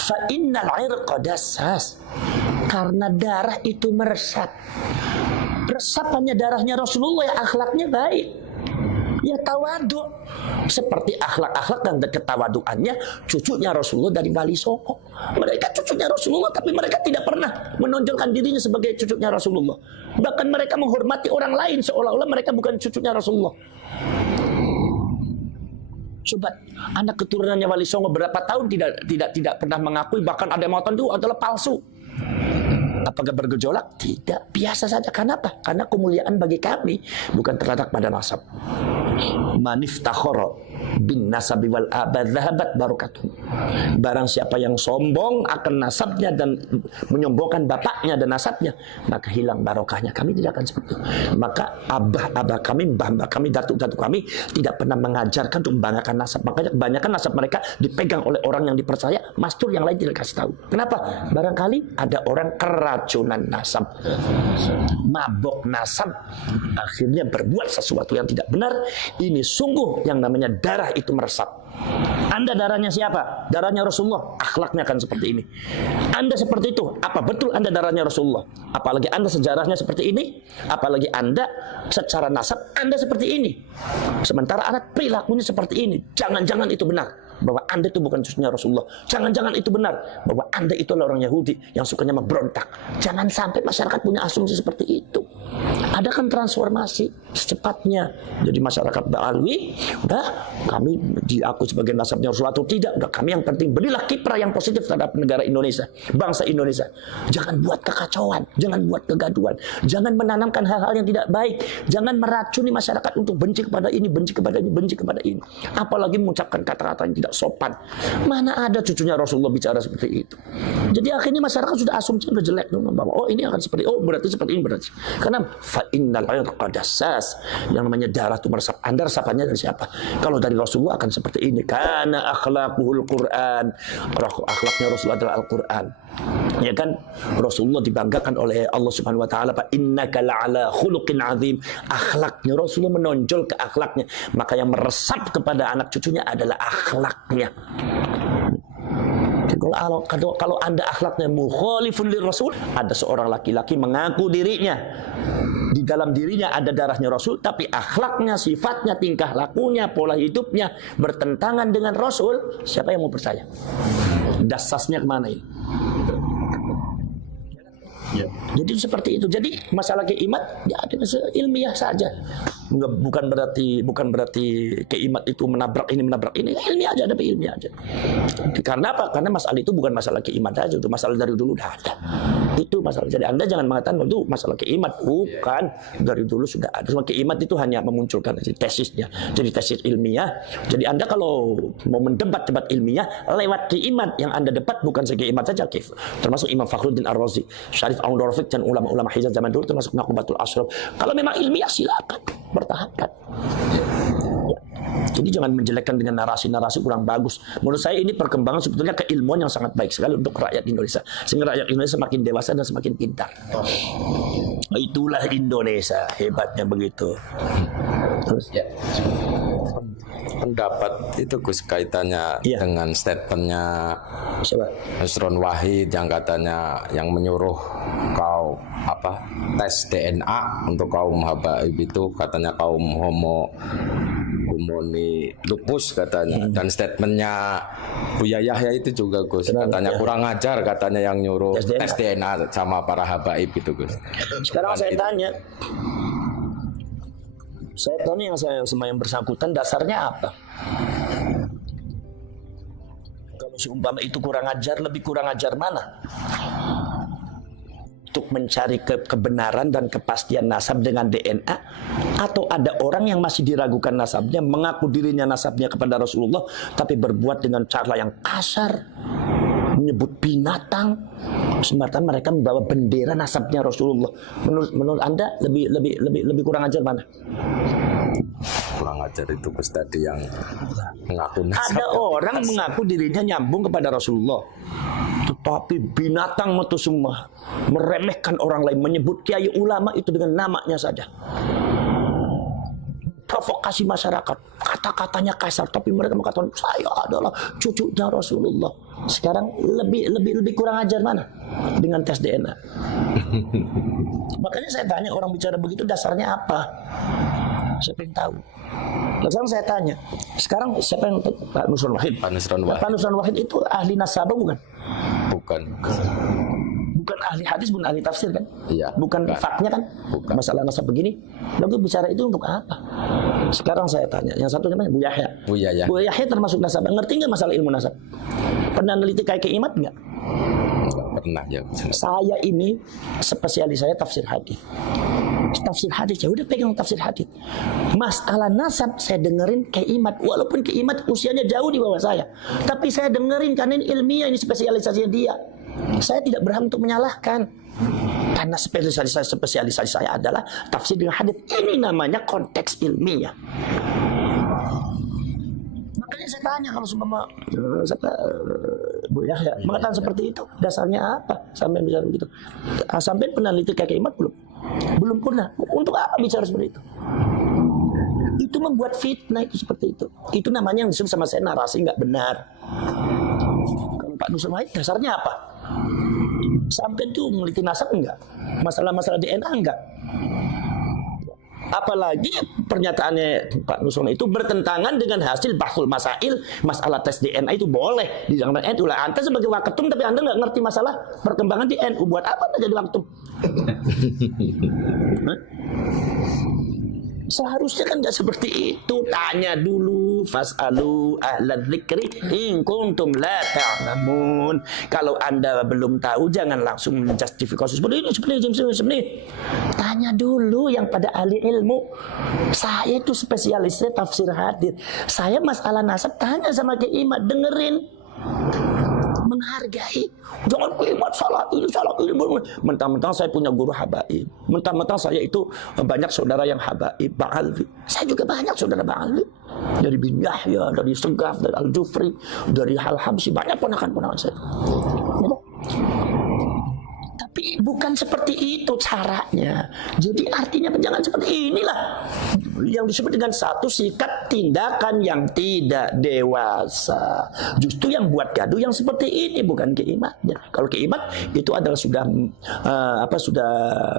Fa innal 'irqa dassas, karena darah itu meresap. Resapannya darahnya Rasulullah, ya akhlaknya baik, ya tawadu, seperti akhlak-akhlak dan ketawaduannya cucunya Rasulullah dari Wali Songo. Mereka cucunya Rasulullah, tapi mereka tidak pernah menonjolkan dirinya sebagai cucunya Rasulullah. Bahkan mereka menghormati orang lain seolah-olah mereka bukan cucunya Rasulullah. Coba anak keturunannya Wali Songo berapa tahun tidak pernah mengakui, bahkan ada yang mengatakan itu adalah palsu. Apakah bergejolak? Tidak, biasa saja. Kenapa? Karena kemuliaan bagi kami bukan terletak pada nasab. Maniftakhara bin nasabi wal abad dhahabat barakatuh. Barang siapa yang sombong akan nasabnya dan menyombongkan bapaknya dan nasabnya, maka hilang barokahnya. Kami tidak akan seperti itu. Maka abah kami, mbah kami, datuk kami tidak pernah mengajarkan untuk membanggakan nasab. Makanya kebanyakan nasab mereka dipegang oleh orang yang dipercaya, mastur yang lain tidak kasih tahu. Kenapa? Barangkali ada orang keracunan nasab, mabok nasab, akhirnya berbuat sesuatu yang tidak benar. Ini sungguh yang namanya darah itu meresap. Anda darahnya siapa? Darahnya Rasulullah. Akhlaknya akan seperti ini. Anda seperti itu. Apa betul Anda darahnya Rasulullah? Apalagi Anda sejarahnya seperti ini. Apalagi Anda secara nasab Anda seperti ini. Sementara Anda perilakunya seperti ini. Jangan-jangan itu benar bahwa Anda itu bukan cucunya Rasulullah. Jangan-jangan itu benar bahwa Anda itu adalah orang Yahudi yang sukanya memberontak. Jangan sampai masyarakat punya asumsi seperti itu. Adakan transformasi secepatnya. Jadi masyarakat Ba'alwi, udah kami diakui sebagai nasabnya Rasulullah atau tidak, udah kami yang penting berilah kiprah yang positif terhadap negara Indonesia, bangsa Indonesia. Jangan buat kekacauan, jangan buat kegaduhan, jangan menanamkan hal-hal yang tidak baik, jangan meracuni masyarakat untuk benci kepada ini, benci kepada ini, benci kepada ini. Apalagi mengucapkan kata-kata yang tidak sopan. Mana ada cucunya Rasulullah bicara seperti itu. Jadi akhirnya masyarakat sudah asumsi sudah jelek bahwa oh ini akan seperti, oh berarti seperti ini, berarti karena fa innal 'irqa dassas, yang namanya darah itu meresap. Anda resapannya dari siapa? Kalau dari Rasulullah akan seperti ini. Karena akhlaquhul Quran, akhlaknya Rasulullah adalah Al-Quran. Ya kan, Rasulullah dibanggakan oleh Allah Subhanahu wa taala, fa innaka la'ala khuluqin azim. Akhlaknya Rasulullah menonjol ke akhlaknya, maka yang meresap kepada anak cucunya adalah akhlaknya. Kalau Anda akhlaknya mukhalifun lirrasul, ada seorang laki-laki mengaku dirinya, di dalam dirinya ada darahnya Rasul, tapi akhlaknya, sifatnya, tingkah lakunya, pola hidupnya bertentangan dengan Rasul, siapa yang mau percaya? Dasasnya kemana ini? Ya. Jadi seperti itu. Jadi masalah keimat ya ada ilmiah saja. Bukan berarti keimat itu menabrak ini. Ilmiah aja, ada ilmiah aja. Karena apa? Karena masalah itu bukan masalah keimat aja, itu masalah dari dulu udah ada. Itu masalah. Jadi Anda jangan mengatakan itu masalah keimat, bukan, dari dulu sudah ada. Cuma keimat itu hanya memunculkan tesisnya. Jadi tesis ilmiah. Jadi Anda kalau mau mendebat ilmiah lewat keimat, yang Anda debat bukan sekeimat saja, termasuk Imam Fakhruddin Ar-Razi, Syarif Aun-Rafiq dan ulama-ulama Hijaz zaman dulu, termasuk Naqubatul Ashraf. Kalau memang ilmiah silakan, bertahankan. Ya. Jadi jangan menjelekkan dengan narasi-narasi kurang bagus. Menurut saya ini perkembangan sebetulnya keilmuan yang sangat baik sekali untuk rakyat Indonesia. Sehingga rakyat Indonesia semakin dewasa dan semakin pintar. Itulah Indonesia, hebatnya begitu. Terus Ya. Pendapat itu Gus kaitannya Iya. dengan statementnya Siapa? Nusron Wahid yang katanya yang menyuruh kau tes DNA untuk kaum habaib itu katanya kaum homoni lupus katanya, dan statementnya Buya Yahya itu juga Gus katanya kurang ajar katanya yang nyuruh tes DNA sama para habaib itu Gus. Sekarang saya tanya yang saya sama yang bersangkutan dasarnya apa? Kalau seumpama itu kurang ajar, lebih kurang ajar mana? Untuk mencari kebenaran dan kepastian nasab dengan DNA, atau ada orang yang masih diragukan nasabnya, mengaku dirinya nasabnya kepada Rasulullah tapi berbuat dengan cara yang kasar, menyebut binatang semata mereka membawa bendera nasabnya Rasulullah. Menurut Anda lebih kurang ajar mana? Kurang ajar itu Gus tadi yang mengaku nasab. Ada orang mengaku dirinya nyambung kepada Rasulullah, tetapi binatang itu semua, meremehkan orang lain, menyebut kiai ulama itu dengan namanya saja, provokasi masyarakat, kata-katanya kasar, tapi mereka mengatakan saya adalah cucunya Rasulullah. Sekarang lebih kurang ajar mana dengan tes DNA? Makanya saya tanya, orang bicara begitu dasarnya apa? Siapa yang tahu? Sekarang saya tanya, sekarang siapa yang tahu? Pak Nusron Wahid. Pak Nusron Wahid. Pak Nusron Wahid itu ahli nasabah bukan? Bukan. Bukan ahli hadis, bukan ahli tafsir kan? Iya. Bukan Bukan. faknya kan? Bukan. Masalah nasab begini. Lalu bicara itu untuk apa? Sekarang saya tanya, yang satu namanya Bu Yahya. Bu Yahya. Bu Yahya termasuk nasabah. Ngerti nggak masalah ilmu nasab? Pernah neliti kayak Imat nggak? Pernah ya. Saya ini spesialis saya tafsir hadis. Tafsir hadis, ya udah pegang tafsir hadis. Masalah nasab saya dengerin Imat, walaupun Imat usianya jauh di bawah saya, tapi saya dengerin karena ini ilmiah, ini spesialisasinya dia. Saya tidak berhak untuk menyalahkan, karena spesialisasi saya adalah tafsir dengan hadis. Ini namanya konteks ilmiah. Makanya saya tanya, kalau seumpama Bu Yahya mengatakan seperti itu, dasarnya apa sampai bicara begitu? Sampai pernah neliti kayak Imat belum? Belum pernah. Untuk apa bicara seperti itu? Itu membuat fitnah itu seperti itu. Itu namanya yang disebut sama saya narasi nggak benar. Kalau Pak Nusron Wahid dasarnya apa? Sampai itu meneliti nasab enggak? Masalah-masalah DNA enggak? Apalagi pernyataannya Pak Nusron itu bertentangan dengan hasil bahsul masail, masalah tes DNA itu boleh di zaman NU. Lah Anda sebagai waketum tapi Anda nggak ngerti masalah perkembangan di NU, buat apa Anda jadi waketum? Seharusnya kan nggak seperti itu. Tanya dulu, fas'alu ahla dzikri in kuntum la ta'lamun. Kalau Anda belum tahu, jangan langsung menjustifikasi seperti ini. Tanya dulu yang pada ahli ilmu. Saya itu spesialisnya tafsir hadis. Saya masalah nasab tanya sama Kiai Imat, dengerin, menghargai. Jangan Imat salah ini. Mentang-mentang saya punya guru habaib, mentang-mentang saya itu banyak saudara yang habaib, Bang Alwi. Saya juga banyak saudara Bang Alwi, dari bin Yahya, dari Segaf, dari Al-Jufri, dari Al-Habsyi, banyak ponakan-ponakan saya. Ya, tapi bukan seperti itu caranya. Jadi artinya jangan seperti inilah yang disebut dengan satu sikap tindakan yang tidak dewasa. Justru yang buat gaduh yang seperti ini bukan Imatnya. Kalau Imat itu adalah sudah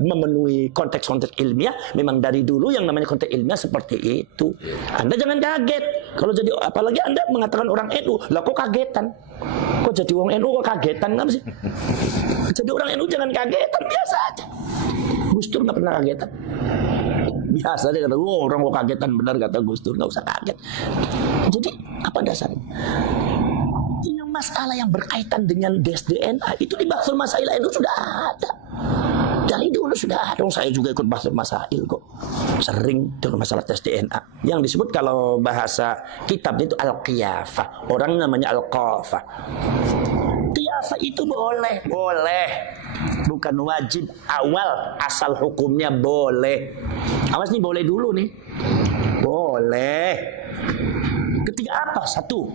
memenuhi konteks-konteks ilmiah. Memang dari dulu yang namanya konteks ilmiah seperti itu. Anda jangan kaget kalau jadi, apalagi Anda mengatakan orang NU, lah kok kagetan? Kok jadi orang NU kok kagetan kan sih? Jadi orang NU jangan kagetan, biasa aja. Gus Dur nggak pernah kagetan. Biasa aja kata, orang kok kagetan, benar kata Gus Dur, nggak usah kaget. Jadi apa dasarnya? Yang masalah yang berkaitan dengan DNA itu di bahsul masail NU sudah ada. Dari dulu sudah ada. Saya juga ikut bahsul masail kok. Sering dengan masalah tes DNA. Yang disebut kalau bahasa kitabnya itu al-qiyafah. Orang namanya al-qafah. Qiyafah itu boleh. Bukan wajib. Awal asal hukumnya boleh. Awas nih, boleh dulu nih. Boleh. Sehingga apa? Satu,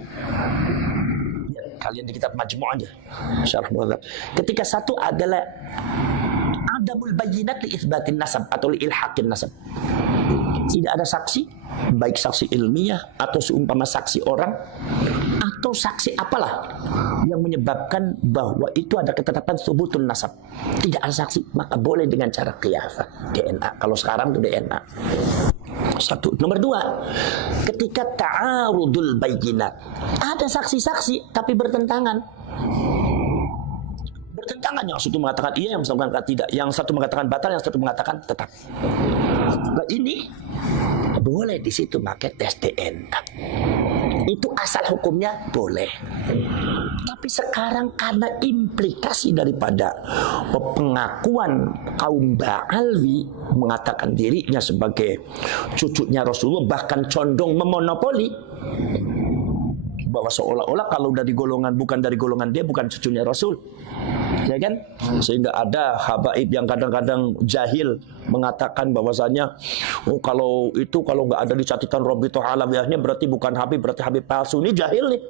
ya, kalian di kitab Majmu' aja, Syarah Muhadzab. Ketika satu adalah adamul bayyinat li itsbatin nasab atau li ilhaqin nasab. Tidak ada saksi, baik saksi ilmiah atau seumpama saksi orang atau saksi apalah yang menyebabkan bahwa itu ada ketetapan subutun nasab. Tidak ada saksi, maka boleh dengan cara qiyafah, DNA. Kalau sekarang itu DNA. Satu. Nomor dua, ketika ta'arudul bayyinat, ada saksi-saksi tapi bertentangan. Bertentangan, yang satu mengatakan iya, yang satu mengatakan tidak, yang satu mengatakan batal, yang satu mengatakan tetap. Nah, ini boleh di situ pakai tes DNA. Itu asal hukumnya boleh. Tapi sekarang karena implikasi daripada pengakuan kaum Ba'alwi mengatakan dirinya sebagai cucunya Rasulullah, bahkan condong memonopoli, bahwa seolah-olah kalau dari golongan, bukan dari golongan dia, bukan cucunya Rasul, ya kan? Sehingga ada habaib yang kadang-kadang jahil mengatakan bahwasanya kalau nggak ada di catatan Rabithah Alawiyahnya berarti bukan Habib, berarti Habib palsu. Ini jahil nih.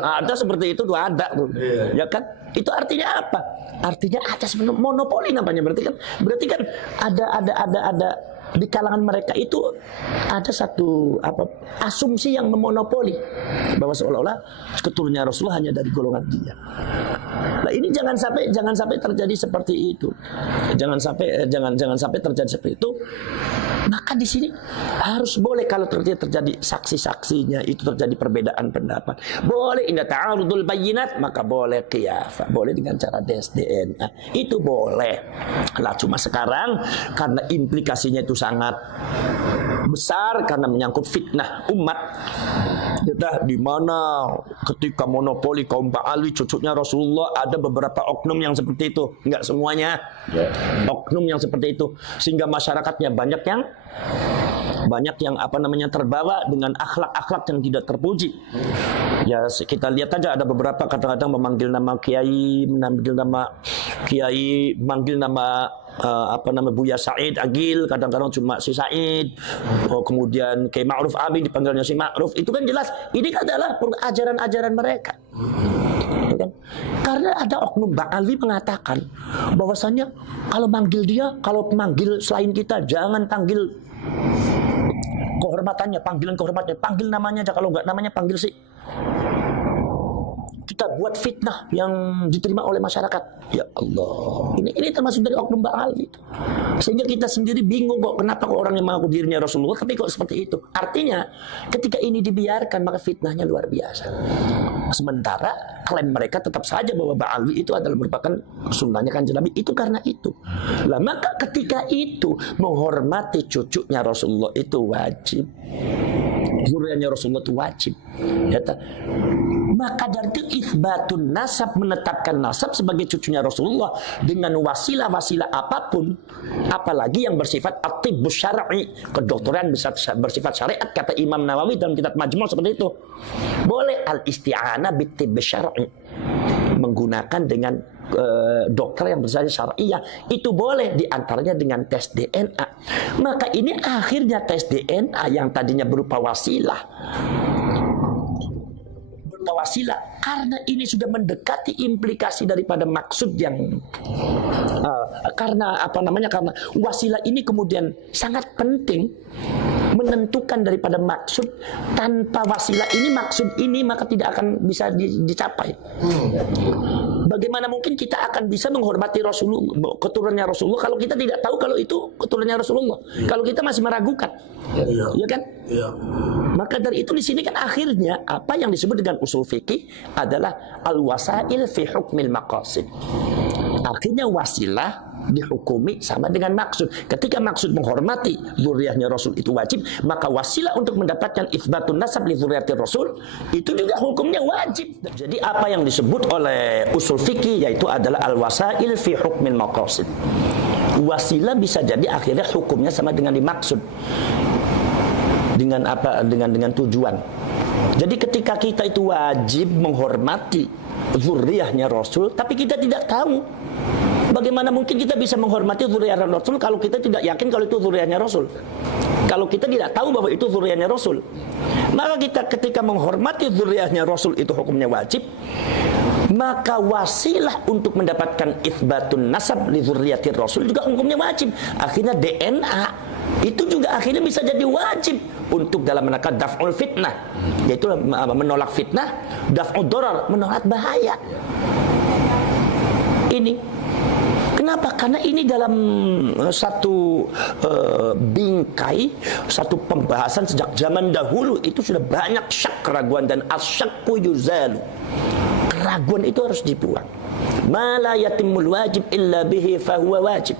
Ada seperti itu tuh, ada tuh. Ya kan? Itu artinya apa? Artinya ada sebenarnya monopoli namanya. Berarti kan ada di kalangan mereka itu ada satu asumsi yang memonopoli bahwa seolah-olah keturunannya Rasulullah hanya dari golongan dia. Nah, ini jangan sampai terjadi seperti itu. Jangan sampai terjadi seperti itu. Maka di sini harus boleh kalau terjadi saksi-saksinya itu terjadi perbedaan pendapat. Boleh inda ta'arudul bayyinat, maka boleh qiyafah, boleh dengan cara tes DNA. Itu boleh. Lah cuma sekarang karena implikasinya itu sangat besar karena menyangkut fitnah umat. Kita di mana ketika monopoli kaum Ba'alwi cucunya Rasulullah, ada beberapa oknum yang seperti itu, enggak semuanya. Oknum yang seperti itu, sehingga masyarakatnya banyak yang terbawa dengan akhlak-akhlak yang tidak terpuji. Ya kita lihat aja ada beberapa kadang-kadang memanggil nama kiai, manggil nama Buya Said Agil, kadang-kadang cuma si Said. Kemudian Kiai Ma'ruf Amin dipanggilnya si Ma'ruf. Itu kan jelas ini adalah ajaran-ajaran mereka. Karena ada oknum Ba'alwi mengatakan bahwasanya kalau manggil dia, kalau manggil selain kita jangan panggil kehormatannya, panggilan kehormatannya, panggil namanya aja, kalau enggak namanya panggil si. Kita buat fitnah yang diterima oleh masyarakat. Ya Allah, ini termasuk dari oknum Ba'alwi. Sehingga kita sendiri bingung kok kenapa orang yang mengaku dirinya Rasulullah tapi kok seperti itu. Artinya ketika ini dibiarkan maka fitnahnya luar biasa. Sementara klaim mereka tetap saja bahwa Ba'alwi itu adalah merupakan sunnahnya Kanjeng Nabi. Itu karena itu. Lah maka ketika itu menghormati cucunya Rasulullah itu wajib. Zuriatnya Rasulullah itu wajib. Maka dari itu itsbatun nasab, menetapkan nasab sebagai cucunya Rasulullah dengan wasilah-wasilah apapun, apalagi yang bersifat at-tibbus syar'i, kedokteran bersifat syariat, kata Imam Nawawi dalam kitab Majmu' seperti itu. Boleh al-isti'anah bit-tibbus syar'i, menggunakan dengan dokter yang bersifat syariah, itu boleh, diantaranya dengan tes DNA. Maka ini akhirnya tes DNA yang tadinya berupa wasilah, karena ini sudah mendekati implikasi daripada maksud yang karena wasilah ini kemudian sangat penting menentukan daripada maksud. Tanpa wasilah ini, maksud ini, maka tidak akan bisa dicapai. Bagaimana mungkin kita akan bisa menghormati Rasulullah, keturunannya Rasulullah, kalau kita tidak tahu kalau itu keturunannya Rasulullah, kalau kita masih meragukan, ya kan? Maka dari itu di sini kan akhirnya apa yang disebut dengan usul fikih adalah al-wasail fi hukmil maqasid. Akhirnya wasilah dihukumi sama dengan maksud. Ketika maksud menghormati zuriatnya Rasul itu wajib, maka wasilah untuk mendapatkan itsbatun nasab li zuriatir Rasul itu juga hukumnya wajib. Jadi apa yang disebut oleh usul fikih yaitu adalah al-wasail fi hukmil maqasid. Wasilah bisa jadi akhirnya hukumnya sama dengan dimaksud. Dengan apa? Dengan tujuan. Jadi ketika kita itu wajib menghormati zuriatnya Rasul, tapi kita tidak tahu, bagaimana mungkin kita bisa menghormati zuriat Rasul kalau kita tidak yakin kalau itu zuriatnya Rasul? kalau kita tidak tahu bahwa itu zuriyahnya Rasul. Maka kita ketika menghormati zuriyahnya Rasul itu hukumnya wajib. Maka wasilah untuk mendapatkan itsbatun nasab li dzurriyyatir Rasul juga hukumnya wajib. Akhirnya DNA itu juga akhirnya bisa jadi wajib untuk dalam rangka daf'ul fitnah, yaitu menolak fitnah, daf'ud darar, menolak bahaya. Ini kenapa? Karena ini dalam satu bingkai, satu pembahasan sejak zaman dahulu itu sudah banyak syak, keraguan, dan asyakku yuzalu. Keraguan itu harus dibuang. Ma la yatimul wajib illa bihi fahuwa wajib.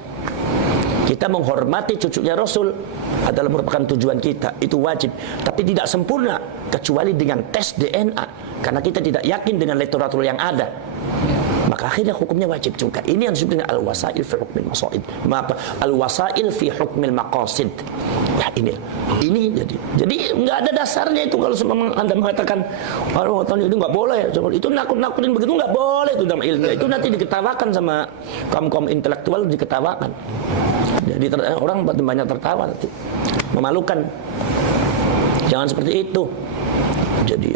Kita menghormati cucunya Rasul adalah merupakan tujuan kita, itu wajib. Tapi tidak sempurna kecuali dengan tes DNA, karena kita tidak yakin dengan literatur yang ada. Maka akhirnya hukumnya wajib juga. Ini yang disebut dengan al-wasail fi hukmil maqasid. Al-wasail fi hukmil maqasid. Ya ini jadi nggak ada dasarnya itu kalau memang Anda mengatakan itu nggak boleh, itu nakut-nakutin begitu nggak boleh itu dalam ilmu. Itu nanti diketawakan sama kaum intelektual, diketawakan. Jadi orang banyak tertawa nanti. Memalukan. Jangan seperti itu. Jadi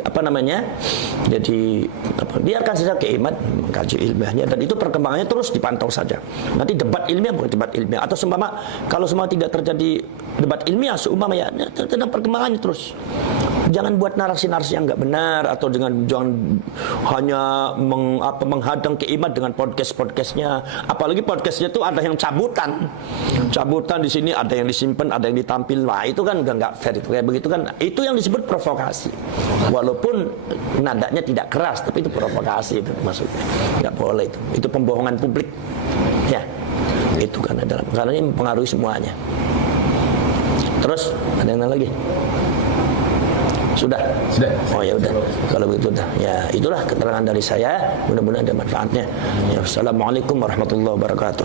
biarkan saja Kiai Imad mengkaji ilmiahnya, dan itu perkembangannya terus dipantau saja. Nanti debat ilmiah bukan debat ilmiah, atau seumpama kalau semua tidak terjadi debat ilmiah, seumpama ya tentang perkembangannya terus. Jangan buat narasi-narasi yang nggak benar, atau jangan hanya menghadang Kiai Imad dengan podcastnya. Apalagi podcastnya itu ada yang cabutan di sini, ada yang disimpan, ada yang ditampil. Wah itu kan udah nggak fair itu, kayak begitu kan. Itu yang disebut provokasi. Walaupun nadanya tidak keras, tapi itu provokasi itu maksudnya. Nggak boleh itu. Itu pembohongan publik. Ya, itu kan adalah karena ini mempengaruhi semuanya. Terus ada yang lagi? Sudah. Oh ya udah. Kalau begitu udah. Ya itulah keterangan dari saya. Mudah-mudahan ada manfaatnya. Ya, Assalamualaikum warahmatullahi wabarakatuh.